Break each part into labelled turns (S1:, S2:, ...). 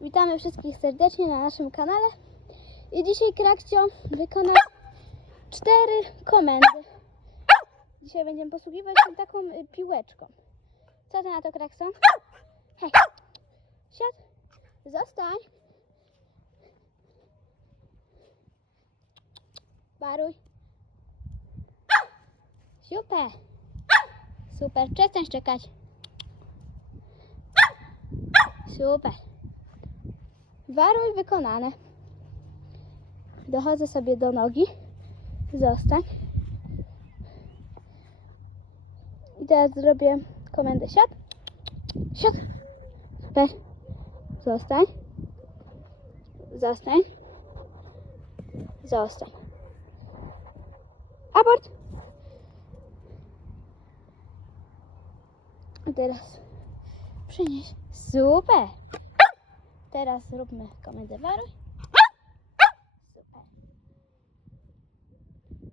S1: Witamy wszystkich serdecznie na naszym kanale. I dzisiaj Krakcio wykona cztery komendy. Dzisiaj będziemy posługiwać się taką y, piłeczką. Co ty na to, Krakso? Hej, siad, zostań. Baruj. Super. Super, przestań szczekać. Super. Waruj wykonane. Dochodzę sobie do nogi. Zostań. I teraz zrobię komendę siad. Siad. Super. Zostań. Zostań. Zostań. Abort. I teraz przynieś. Super. Teraz zróbmy komendę. Super.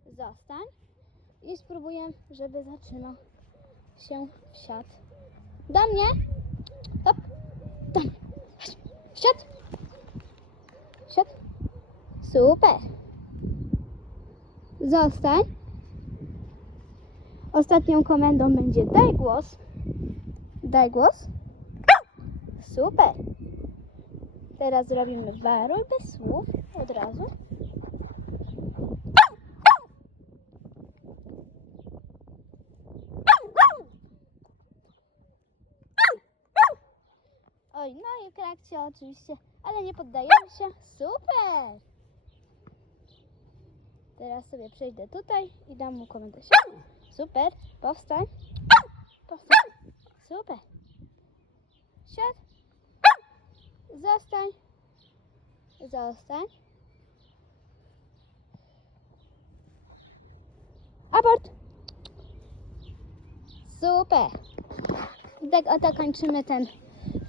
S1: Zostań. I spróbuję, żeby zatrzymał się siad. Do mnie. Hop. Do mnie. Siad. Siad. Super. Zostań. Ostatnią komendą będzie daj głos. Daj głos. Super. Teraz zrobimy waruj bez słów od razu. Oj, no i krakcie oczywiście, ale nie poddajemy się. Super! Teraz sobie przejdę tutaj i dam mu. Siad. Super, powstań. Powstań. Super. Siad. Zostań. Zostań. Abort. Super. Tak oto kończymy ten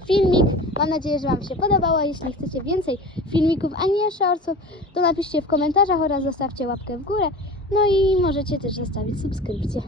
S1: filmik. Mam nadzieję, że Wam się podobało. Jeśli chcecie więcej filmików, a nie shortsów, to napiszcie w komentarzach oraz zostawcie łapkę w górę. No i możecie też zostawić subskrypcję.